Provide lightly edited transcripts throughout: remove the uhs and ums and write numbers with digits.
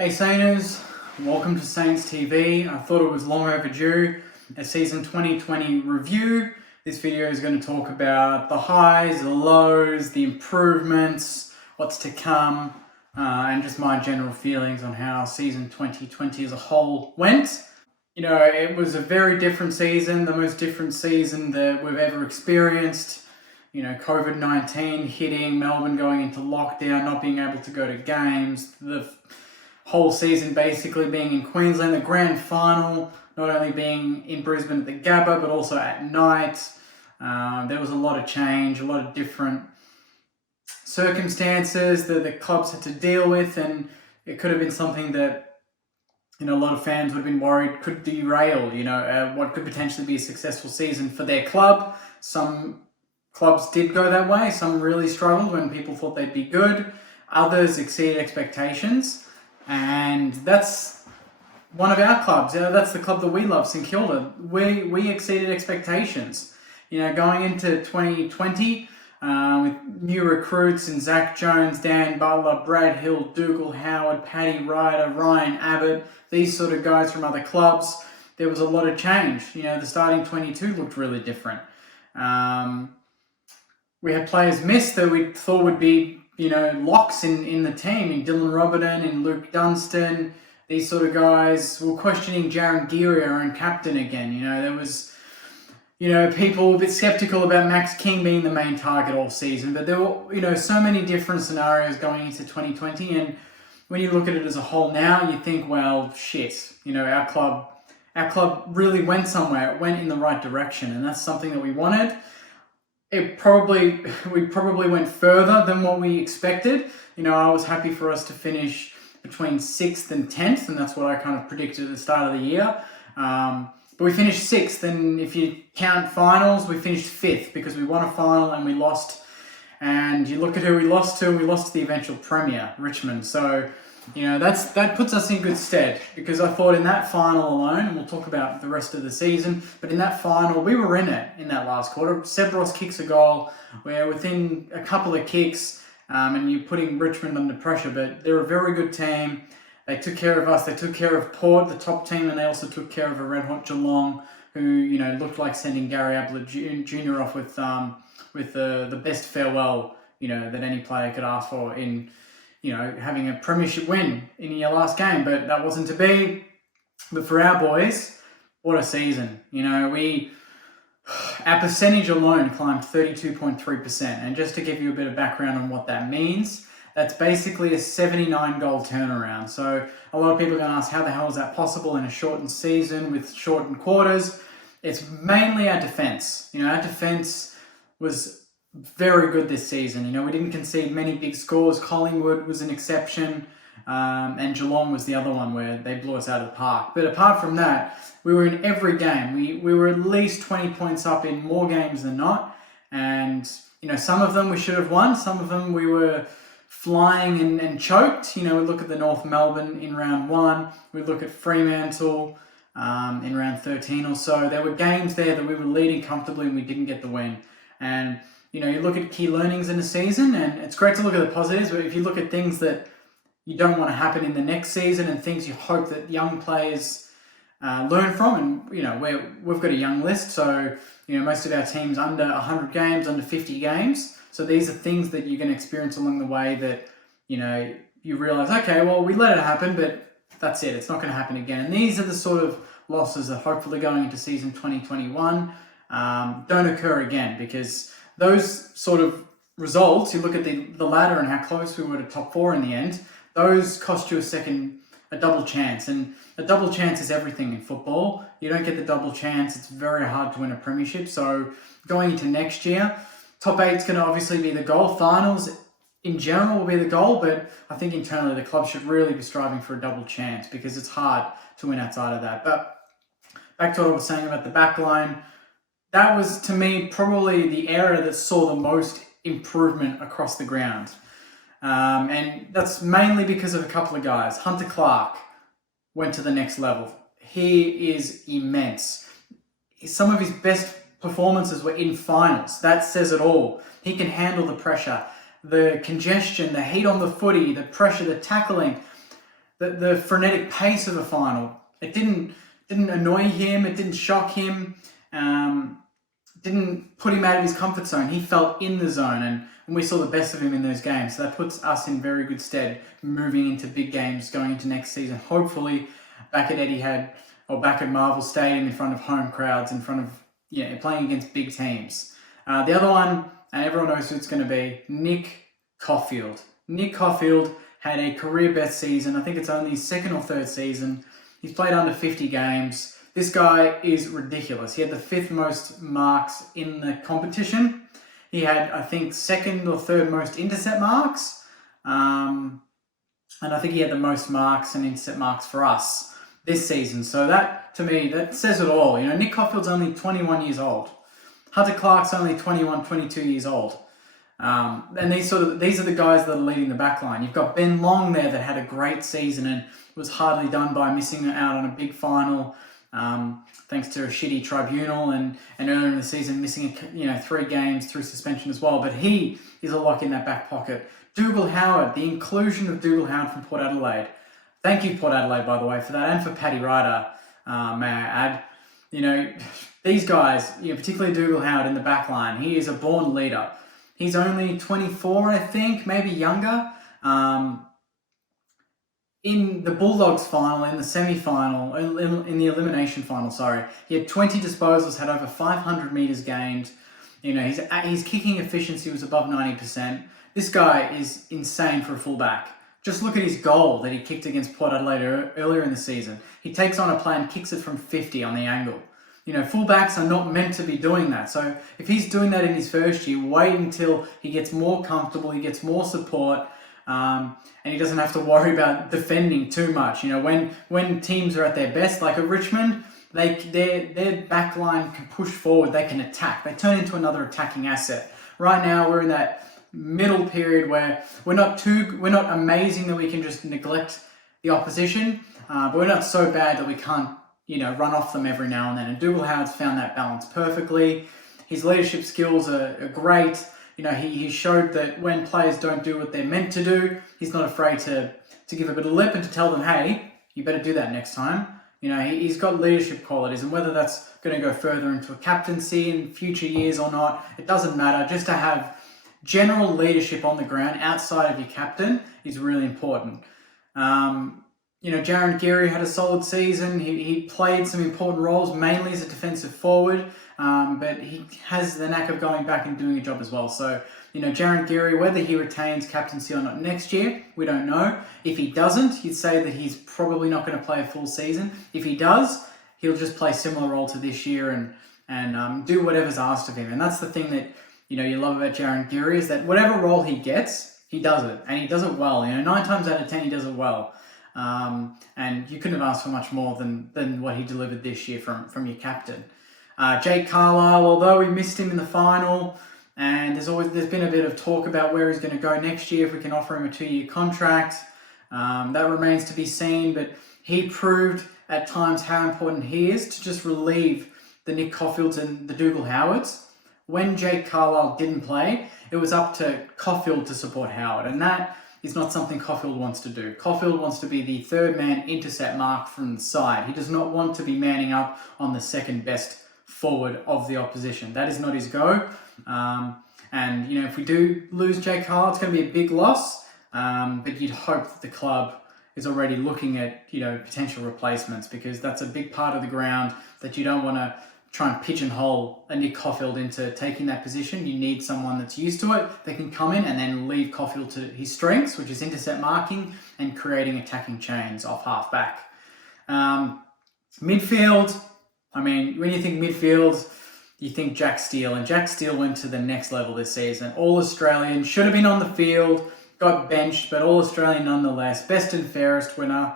Hey Sainers, welcome to Saints TV. I thought it was long overdue. A season 2020 review. This video is going to talk about the highs, the lows, the improvements, what's to come, and just my general feelings on how season 2020 as a whole went. You know, it was a very different season, the most different season that we've ever experienced. You know, COVID-19 hitting, Melbourne going into lockdown, not being able to go to games, the whole season basically being in Queensland, the grand final not only being in Brisbane at the Gabba but also at night. There was a lot of change, a lot of different circumstances that the clubs had to deal with, and it could have been something that, you know, a lot of fans would have been worried could derail, what could potentially be a successful season for their club. Some clubs did go that way. Some really struggled when people thought they'd be good. Others exceeded expectations. And that's one of our clubs. That's the club that we love, St Kilda. We exceeded expectations. You know, going into 2020 with new recruits in Zach Jones, Dan Butler, Brad Hill, Dougal Howard, Paddy Ryder, Ryan Abbott, these sort of guys from other clubs, there was a lot of change. You know, the starting 22 looked really different. We had players missed that we thought would be, locks in the team, in Dylan Robertson, in Luke Dunstan, these sort of guys. We're questioning Jaron Geary, our own captain, again. There was, people a bit skeptical about Max King being the main target all season, but there were, so many different scenarios going into 2020, and when you look at it as a whole now, you think, well, shit, our club really went somewhere. It went in the right direction, and that's something that we wanted. We probably went further than what we expected. I was happy for us to finish between 6th and 10th, and that's what I kind of predicted at the start of the year. But we finished 6th, and if you count finals, we finished 5th because we won a final and we lost. And you look at who we lost to the eventual premier, Richmond. So, that puts us in good stead, because I thought in that final alone, and we'll talk about the rest of the season, but in that final, we were in it in that last quarter. Seb Ross kicks a goal. We're within a couple of kicks, and you're putting Richmond under pressure, but they're a very good team. They took care of us. They took care of Port, the top team, and they also took care of a red-hot Geelong, who, looked like sending Gary Ablett Jr. off with the best farewell, that any player could ask for in, having a premiership win in your last game, but that wasn't to be. But for our boys, what a season. Our percentage alone climbed 32.3%. And just to give you a bit of background on what that means, that's basically a 79 goal turnaround. So a lot of people are going to ask, how the hell is that possible in a shortened season with shortened quarters? It's mainly our defense. Our defense was very good this season. We didn't concede many big scores. Collingwood was an exception, and Geelong was the other one where they blew us out of the park. But apart from that, we were in every game. We were at least 20 points up in more games than not. And, some of them we should have won. Some of them we were flying and choked. We look at the North Melbourne in round 1. We look at Fremantle in round 13 or so. There were games there that we were leading comfortably and we didn't get the win. And you look at key learnings in the season, and it's great to look at the positives, but if you look at things that you don't want to happen in the next season and things you hope that young players learn from, and, we've got a young list, so, most of our teams under 100 games, under 50 games, so these are things that you're going to experience along the way that, you realize, okay, well, we let it happen, but that's it, it's not going to happen again. And these are the sort of losses that hopefully going into season 2021 don't occur again, because those sort of results, you look at the ladder and how close we were to top 4 in the end, those cost you a double chance. And a double chance is everything in football. You don't get the double chance, it's very hard to win a premiership. So going into next year, top 8 is going to obviously be the goal. Finals in general will be the goal, but I think internally the club should really be striving for a double chance, because it's hard to win outside of that. But back to what I was saying about the back line, that was, to me, probably the area that saw the most improvement across the ground. And that's mainly because of a couple of guys. Hunter Clark went to the next level. He is immense. Some of his best performances were in finals. That says it all. He can handle the pressure, the congestion, the heat on the footy, the pressure, the tackling. the frenetic pace of a final. It didn't annoy him. It didn't shock him. Didn't put him out of his comfort zone. He felt in the zone, and we saw the best of him in those games. So that puts us in very good stead moving into big games going into next season. Hopefully, back at Etihad or back at Marvel Stadium in front of home crowds, in front of playing against big teams. The other one, and everyone knows who it's going to be, Nick Coffield. Nick Coffield had a career best season. I think it's only his second or third season. He's played under 50 games. This guy is ridiculous. He had the 5th most marks in the competition. He had, I think, 2nd or 3rd most intercept marks. And I think he had the most marks and intercept marks for us this season. So that, to me, that says it all. Nick Coffield's only 21 years old. Hunter Clark's only 21, 22 years old. And these are the guys that are leading the back line. You've got Ben Long there that had a great season and was hardly done by missing out on a big final, thanks to a shitty tribunal, and earlier in the season missing 3 games through suspension as well. But he is a lock in that back pocket. Dougal Howard, the inclusion of Dougal Howard from Port Adelaide. Thank you, Port Adelaide, by the way, for that, and for Paddy Ryder, may I add. These guys, particularly Dougal Howard in the back line, he is a born leader. He's only 24, I think, maybe younger. In the Bulldogs final, in the semi-final, in the elimination final, he had 20 disposals, had over 500 metres gained. His kicking efficiency was above 90%. This guy is insane for a fullback. Just look at his goal that he kicked against Port Adelaide earlier in the season. He takes on a play and kicks it from 50 on the angle. Fullbacks are not meant to be doing that. So if he's doing that in his first year, wait until he gets more comfortable, he gets more support, and he doesn't have to worry about defending too much. When teams are at their best, like at Richmond, their back line can push forward, they can attack. They turn into another attacking asset. Right now, we're in that middle period where we're not amazing that we can just neglect the opposition, but we're not so bad that we can't run off them every now and then. And Dougal Howard's found that balance perfectly. His leadership skills are great. He showed that when players don't do what they're meant to do, he's not afraid to give a bit of lip and to tell them, hey, you better do that next time. He's got leadership qualities, and whether that's going to go further into a captaincy in future years or not, it doesn't matter. Just to have general leadership on the ground outside of your captain is really important. Jaron Geary had a solid season. He played some important roles, mainly as a defensive forward, but he has the knack of going back and doing a job as well. So, Jaron Geary, whether he retains captaincy or not next year, we don't know. If he doesn't, you'd say that he's probably not going to play a full season. If he does, he'll just play a similar role to this year and do whatever's asked of him. And that's the thing that, you love about Jaron Geary, is that whatever role he gets, he does it. And he does it well. 9 times out of 10, he does it well. And you couldn't have asked for much more than what he delivered this year from your captain. Jake Carlisle, although we missed him in the final, and there's been a bit of talk about where he's going to go next year, if we can offer him a 2-year contract. That remains to be seen, but he proved at times how important he is to just relieve the Nick Coffields and the Dougal Howards. When Jake Carlisle didn't play, it was up to Coffield to support Howard, and that is not something Coffield wants to do. Coffield wants to be the 3rd man intercept mark from the side. He does not want to be manning up on the 2nd best forward of the opposition. That is not his go. And if we do lose Jake Carlisle, it's going to be a big loss. But you'd hope that the club is already looking at potential replacements, because that's a big part of the ground that you don't want to try and pigeonhole a Nick Coffield into taking that position. You need someone that's used to it, that can come in and then leave Coffield to his strengths, which is intercept marking and creating attacking chains off half-back. Midfield, when you think midfield, you think Jack Steele, and Jack Steele went to the next level this season. All-Australian, should have been on the field, got benched, but All-Australian nonetheless. Best and fairest winner.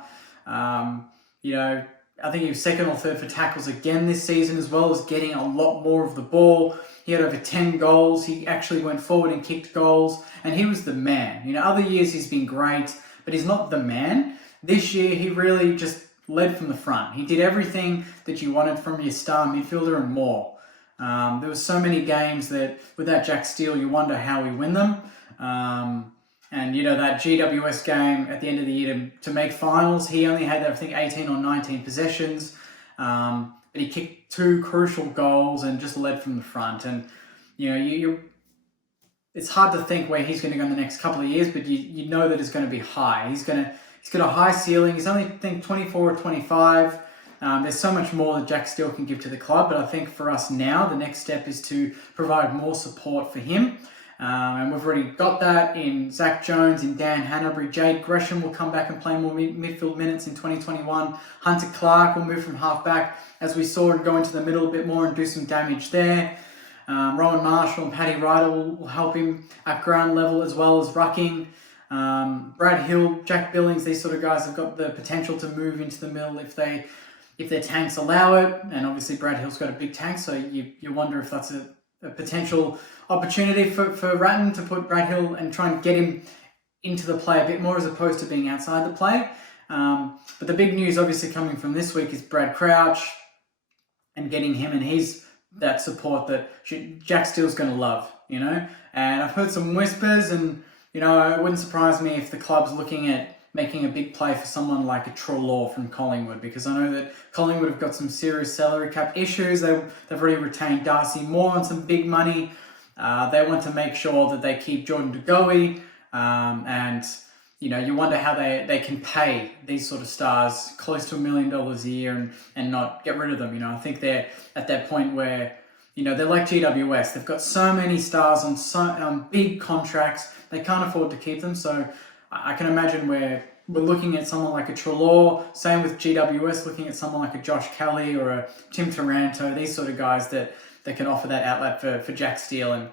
I think he was 2nd or 3rd for tackles again this season, as well as getting a lot more of the ball. He had over 10 goals. He actually went forward and kicked goals, and he was the man. Other years he's been great, but he's not the man. This year he really just led from the front. He did everything that you wanted from your star midfielder and more. There were so many games that without Jack Steele, you wonder how we win them. And, that GWS game at the end of the year to make finals, he only had, I think, 18 or 19 possessions. But he kicked 2 crucial goals and just led from the front. And, it's hard to think where he's going to go in the next couple of years, but you know that it's going to be high. He's got a high ceiling. He's only, I think, 24 or 25. There's so much more that Jack Steele can give to the club, but I think for us now, the next step is to provide more support for him. And we've already got that in Zach Jones, in Dan Hanbury. Jade Gresham will come back and play more midfield minutes in 2021. Hunter Clark will move from half-back, as we saw him go into the middle a bit more and do some damage there. Rowan Marshall and Paddy Ryder will help him at ground level, as well as rucking. Brad Hill, Jack Billings, these sort of guys have got the potential to move into the middle if their tanks allow it. And obviously Brad Hill's got a big tank, so you wonder if that's a potential opportunity for Ratton to put Brad Hill and try and get him into the play a bit more, as opposed to being outside the play. But the big news obviously coming from this week is Brad Crouch and getting him, and he's that support that Jack Steele's going to love, And I've heard some whispers, and, it wouldn't surprise me if the club's looking at making a big play for someone like a Treloar from Collingwood, because I know that Collingwood have got some serious salary cap issues. They've already retained Darcy Moore on some big money. They want to make sure that they keep Jordan De Goey, and you wonder how they can pay these sort of stars close to $1 million a year and not get rid of them. I think they're at that point where, they're like GWS. They've got so many stars on big contracts. They can't afford to keep them. So I can imagine where we're looking at someone like a Treloar, same with GWS, looking at someone like a Josh Kelly or a Tim Taranto, these sort of guys that can offer that outlet for Jack Steele. And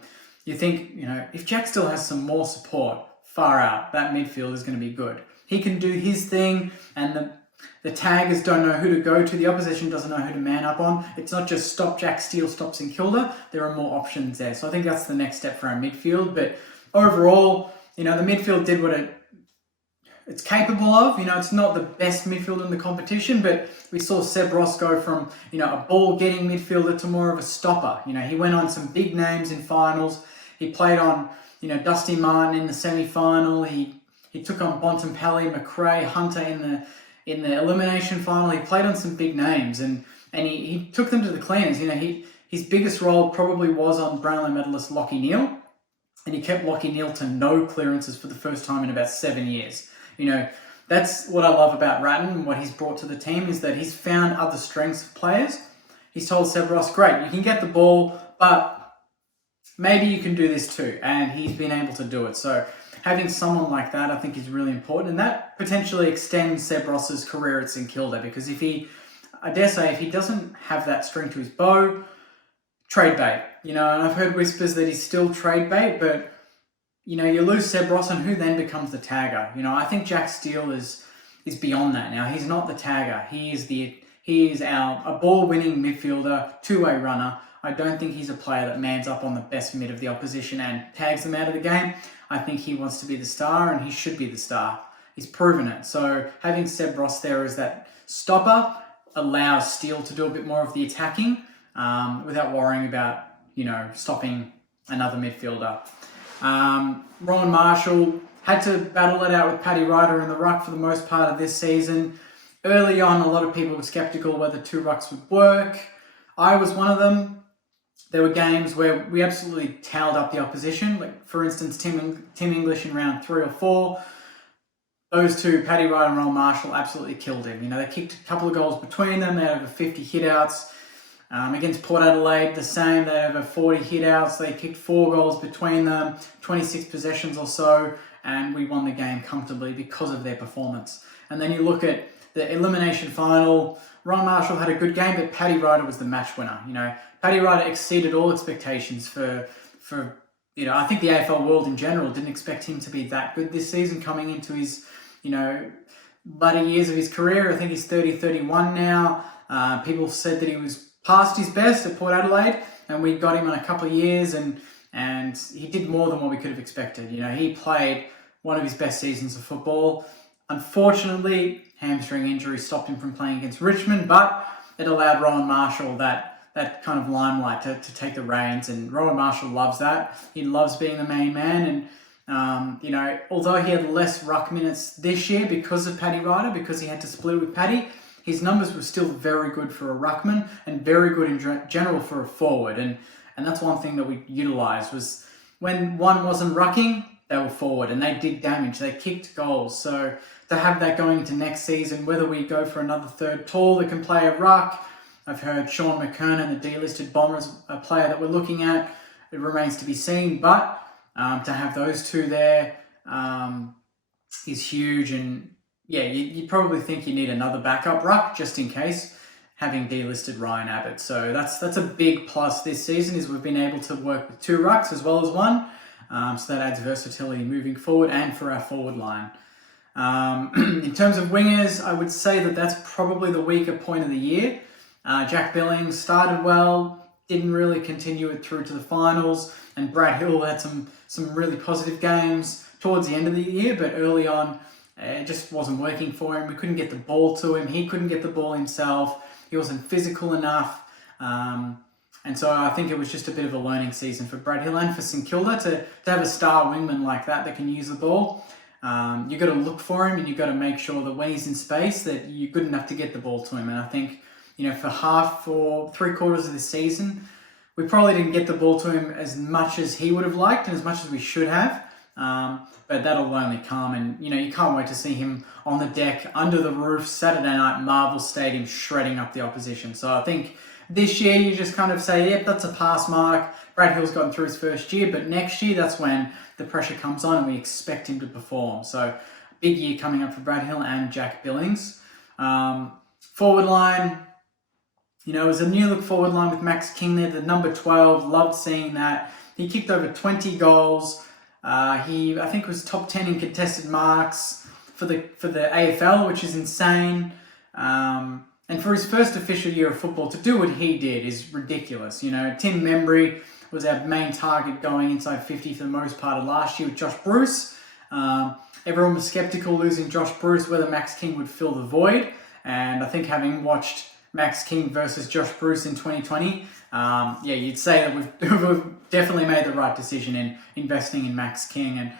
you think, if Jack Steele has some more support far out, that midfield is going to be good. He can do his thing, and the taggers don't know who to go to. The opposition doesn't know who to man up on. It's not just stop Jack Steele, stop St Kilda. There are more options there. So I think that's the next step for our midfield. But overall, the midfield did what it's capable of. It's not the best midfield in the competition, but we saw Seb Ross go from, a ball-getting midfielder to more of a stopper. He went on some big names in finals. He played on, Dusty Martin in the semi-final. He took on Bontempelli, McRae, Hunter in the elimination final. He played on some big names, and he took them to the cleaners. His biggest role probably was on Brownlow medalist Lachie Neale, and he kept Lachie Neale to no clearances for the first time in about 7 years. That's what I love about Ratton and what he's brought to the team, is that he's found other strengths of players. He's told Seb Ross, great, you can get the ball, but maybe you can do this too. And he's been able to do it. So having someone like that, I think, is really important. And that potentially extends Seb Ross's career at St Kilda, because I dare say, if he doesn't have that string to his bow, trade bait. And I've heard whispers that he's still trade bait, but you lose Seb Ross, and who then becomes the tagger? I think Jack Steele is beyond that now. He's not the tagger. He is a ball-winning midfielder, two-way runner. I don't think he's a player that mans up on the best mid of the opposition and tags them out of the game. I think he wants to be the star, and he should be the star. He's proven it. So having Seb Ross there as that stopper allows Steele to do a bit more of the attacking without worrying about, stopping another midfielder. Rowan Marshall had to battle it out with Paddy Ryder in the ruck for the most part of this season. Early on, a lot of people were sceptical whether 2 rucks would work. I was one of them. There were games where we absolutely towed up the opposition. Like, for instance, Tim English in round 3 or 4. Those two, Paddy Ryder and Rowan Marshall, absolutely killed him. They kicked a couple of goals between them. They had over 50 hit-outs. Against Port Adelaide, the same. They had over 40 hit-outs. They kicked 4 goals between them, 26 possessions or so, and we won the game comfortably because of their performance. And then you look at the elimination final. Ron Marshall had a good game, but Paddy Ryder was the match winner. Paddy Ryder exceeded all expectations for I think the AFL world in general didn't expect him to be that good this season, coming into his, latter years of his career. I think he's 30-31 now. People said that he was past his best at Port Adelaide, and we got him on a couple of years, and he did more than what we could have expected. He played one of his best seasons of football. Unfortunately, hamstring injury stopped him from playing against Richmond, but it allowed Rowan Marshall that kind of limelight to take the reins, and Rowan Marshall loves that. He loves being the main man, Although he had less ruck minutes this year because of Paddy Ryder, because he had to split with Paddy, his numbers were still very good for a ruckman and very good in general for a forward. And that's one thing that we utilised was when one wasn't rucking, they were forward and they did damage. They kicked goals. So to have that going into next season, whether we go for another third tall that can play a ruck, I've heard Sean McKernan, the delisted Bombers, a player that we're looking at. It remains to be seen, but to have those two there is huge. And yeah, you probably think you need another backup ruck just in case, having delisted Ryan Abbott. So that's a big plus this season, is we've been able to work with 2 rucks as well as 1. So that adds versatility moving forward and for our forward line. In terms of wingers, I would say that that's probably the weaker point of the year. Jack Billings started well, didn't really continue it through to the finals, and Brad Hill had some really positive games towards the end of the year, but early on it just wasn't working for him. We couldn't get the ball to him. He couldn't get the ball himself. He wasn't physical enough. And so I think it was just a bit of a learning season for Brad Hill and for St Kilda to have a star wingman like that can use the ball. You've got to look for him, and you've got to make sure that when he's in space that you're good enough to get the ball to him. And I think, for 3/4 of the season, we probably didn't get the ball to him as much as he would have liked and as much as we should have. But that'll only come, and you can't wait to see him on the deck, under the roof, Saturday night, Marvel Stadium, shredding up the opposition. So I think this year you just kind of say, yep, that's a pass mark. Brad Hill's gotten through his first year, but next year that's when the pressure comes on and we expect him to perform. So big year coming up for Brad Hill and Jack Billings. Forward line, it was a new look forward line with Max King there, the number 12. Loved seeing that. He kicked over 20 goals. He, I think, was top 10 in contested marks for the AFL, which is insane. And for his first official year of football, to do what he did is ridiculous. Tim Membry was our main target going inside 50 for the most part of last year with Josh Bruce. Everyone was skeptical losing Josh Bruce, whether Max King would fill the void. And I think having watched Max King versus Josh Bruce in 2020, you'd say that we've definitely made the right decision in investing in Max King.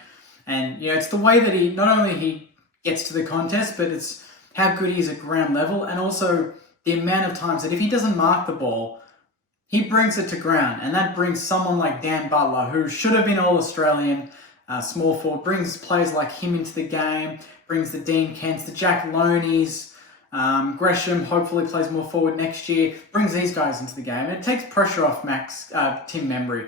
And it's the way that he, not only he gets to the contest, but it's how good he is at ground level, and also the amount of times that if he doesn't mark the ball, he brings it to ground. And that brings someone like Dan Butler, who should have been All-Australian, small forward, brings players like him into the game, brings the Dean Kents, the Jack Loneys, Gresham hopefully plays more forward next year, brings these guys into the game. And it takes pressure off Tim Membry.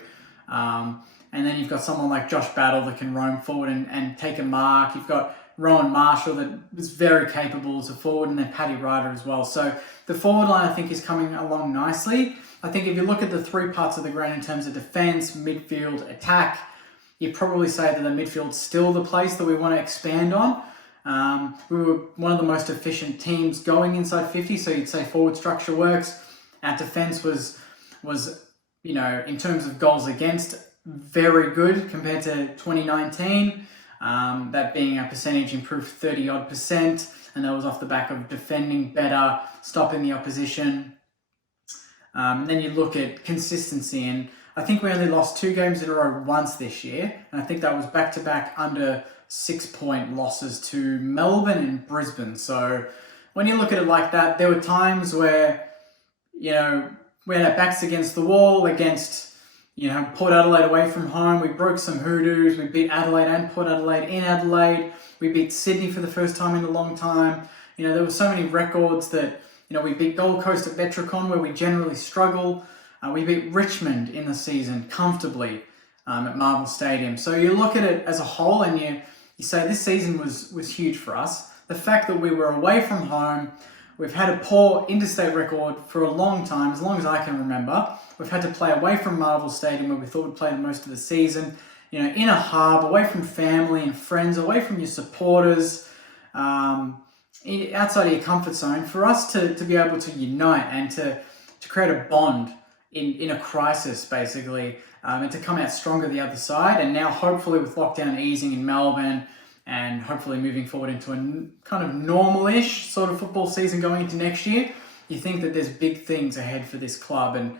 And then you've got someone like Josh Battle that can roam forward and take a mark. You've got Rowan Marshall that is very capable as a forward, and then Paddy Ryder as well. So the forward line, I think, is coming along nicely. I think if you look at the 3 parts of the ground in terms of defence, midfield, attack, you'd probably say that the midfield's still the place that we want to expand on. We were one of the most efficient teams going inside 50, so you'd say forward structure works. Our defence was in terms of goals against, very good compared to 2019. That being our percentage improved 30-odd%, and that was off the back of defending better, stopping the opposition. Then you look at consistency, and I think we only lost 2 games in a row once this year, and I think that was back-to-back under 6-point losses to Melbourne and Brisbane. So when you look at it like that, there were times where, we had our backs against the wall, against Port Adelaide away from home. We broke some hoodoos. We beat Adelaide and Port Adelaide in Adelaide. We beat Sydney for the first time in a long time. There were so many records that, we beat Gold Coast at Metricon, where we generally struggle. We beat Richmond in the season comfortably at Marvel Stadium. So you look at it as a whole and you say this season was huge for us. The fact that we were away from home, we've had a poor interstate record for a long time, as long as I can remember. We've had to play away from Marvel Stadium, where we thought we'd play the most of the season, in a hub, away from family and friends, away from your supporters, outside of your comfort zone. For us to be able to unite and to create a bond in a crisis, basically, and to come out stronger the other side. And now, hopefully, with lockdown easing in Melbourne, and hopefully moving forward into a kind of normal-ish sort of football season going into next year, you think that there's big things ahead for this club. And,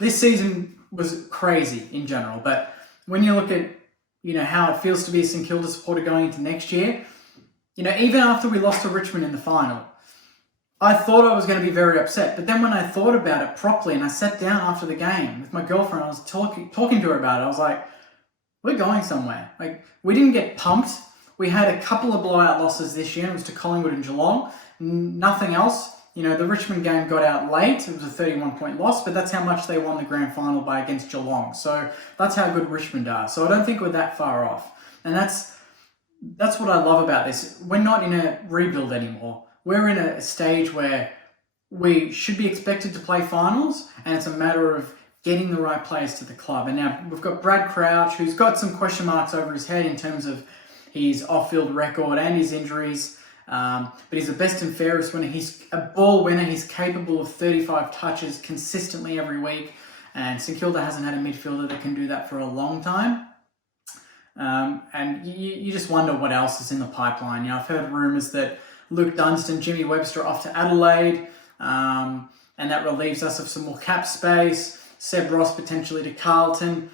this season was crazy in general, but when you look at, how it feels to be a St Kilda supporter going into next year, even after we lost to Richmond in the final, I thought I was going to be very upset. But then when I thought about it properly and I sat down after the game with my girlfriend, I was talking to her about it. I was like, we're going somewhere. Like, we didn't get pumped. We had a couple of blowout losses this year. It was to Collingwood and Geelong. Nothing else. The Richmond game got out late. It was a 31-point loss, but that's how much they won the grand final by against Geelong. So that's how good Richmond are. So I don't think we're that far off. And that's what I love about this. We're not in a rebuild anymore. We're in a stage where we should be expected to play finals, and it's a matter of getting the right players to the club. And now we've got Brad Crouch, who's got some question marks over his head in terms of his off-field record and his injuries. But he's the best and fairest winner. He's a ball winner. He's capable of 35 touches consistently every week. And St Kilda hasn't had a midfielder that can do that for a long time. And you just wonder what else is in the pipeline. I've heard rumours that Luke Dunstan, Jimmy Webster are off to Adelaide, and that relieves us of some more cap space. Seb Ross potentially to Carlton.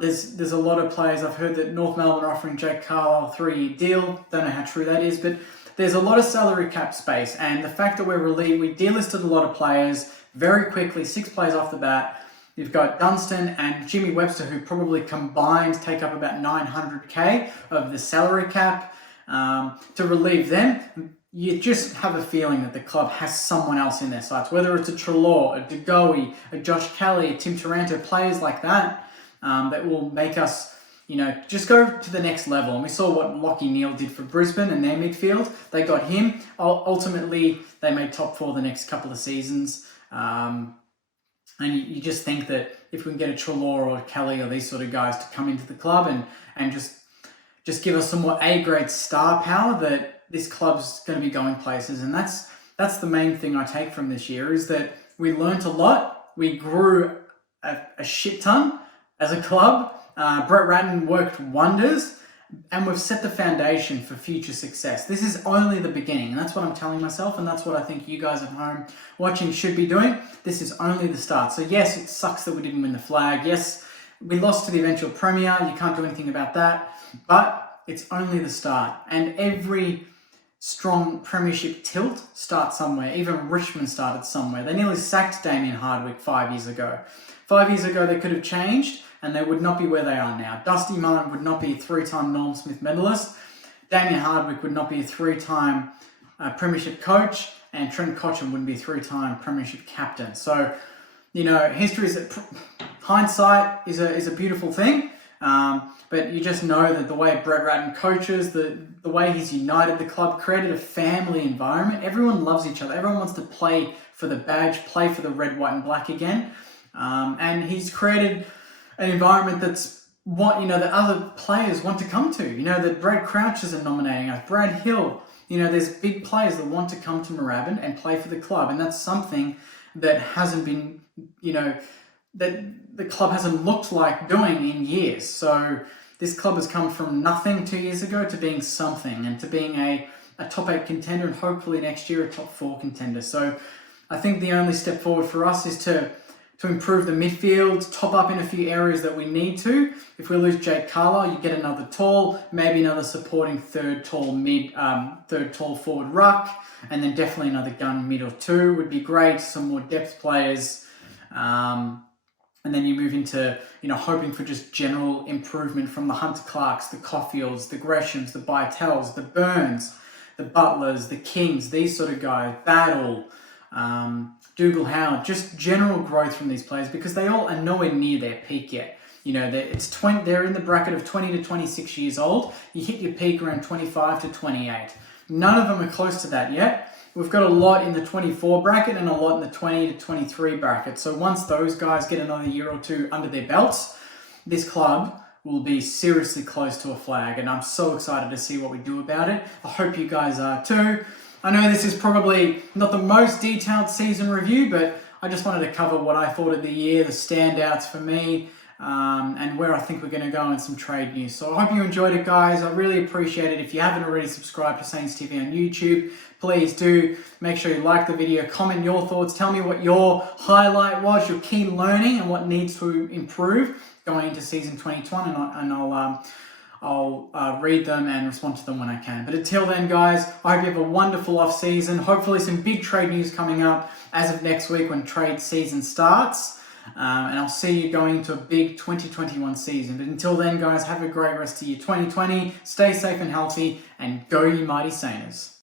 There's a lot of players. I've heard that North Melbourne are offering Jake Carlisle a 3-year deal. Don't know how true that is, but there's a lot of salary cap space, and the fact that we delisted a lot of players very quickly, 6 players off the bat. You've got Dunstan and Jimmy Webster, who probably combined take up about $900K of the salary cap. To relieve them, you just have a feeling that the club has someone else in their sights, whether it's a Treloar, a De Goey, a Josh Kelly, a Tim Taranto, players like that, that will make us, just go to the next level. And we saw what Lachie Neale did for Brisbane and their midfield. They got him. Ultimately, they made top 4 the next couple of seasons. And you just think that if we can get a Treloar or a Kelly or these sort of guys to come into the club and just give us some more A-grade star power, that this club's going to be going places. And that's the main thing I take from this year, is that we learnt a lot. We grew a shit ton as a club. Brett Ratton worked wonders, and we've set the foundation for future success. This is only the beginning, and that's what I'm telling myself, and that's what I think you guys at home watching should be doing. This is only the start. So yes, it sucks that we didn't win the flag. Yes, we lost to the eventual premier. You can't do anything about that, but it's only the start. And every strong premiership tilt starts somewhere. Even Richmond started somewhere. They nearly sacked Damien Hardwick 5 years ago. 5 years ago, they could have changed, and they would not be where they are now. Dusty Martin would not be a 3-time Norm Smith medalist. Damien Hardwick would not be a 3-time premiership coach, and Trent Cotchin wouldn't be a 3-time premiership captain. So, history hindsight is a beautiful thing, but you just know that the way Brett Ratton coaches, the way he's united the club, created a family environment. Everyone loves each other. Everyone wants to play for the badge, play for the red, white, and black again. And he's created an environment that's that other players want to come to. That Brad Crouches are nominating us, Brad Hill. There's big players that want to come to Moorabbin and play for the club, and that's something that hasn't been, that the club hasn't looked like doing in years. So this club has come from nothing 2 years ago to being something, and to being a top 8 contender, and hopefully next year a top 4 contender. So I think the only step forward for us is to improve the midfield, top up in a few areas that we need to. If we lose Jake Carlisle, you get another tall, maybe another supporting third tall forward ruck, and then definitely another gun mid or 2 would be great. Some more depth players. And then you move into, hoping for just general improvement from the Hunter Clarks, the Caulfields, the Greshams, the Bytels, the Burns, the Butlers, the Kings, these sort of guys, Battle, Dougal Howard, just general growth from these players, because they all are nowhere near their peak yet. They're in the bracket of 20 to 26 years old. You hit your peak around 25 to 28. None of them are close to that yet. We've got a lot in the 24 bracket and a lot in the 20 to 23 bracket. So once those guys get another year or 2 under their belts, this club will be seriously close to a flag. And I'm so excited to see what we do about it. I hope you guys are too. I know this is probably not the most detailed season review, but I just wanted to cover what I thought of the year, the standouts for me, and where I think we're going to go in some trade news. So I hope you enjoyed it, guys. I really appreciate it. If you haven't already subscribed to Saints TV on YouTube, please do. Make sure you like the video, comment your thoughts, tell me what your highlight was, your key learning, and what needs to improve going into season 2020, and I'll read them and respond to them when I can. But until then, guys, I hope you have a wonderful off season. Hopefully some big trade news coming up as of next week when trade season starts. And I'll see you going into a big 2021 season. But until then, guys, have a great rest of your 2020. Stay safe and healthy, and go you mighty Sainers.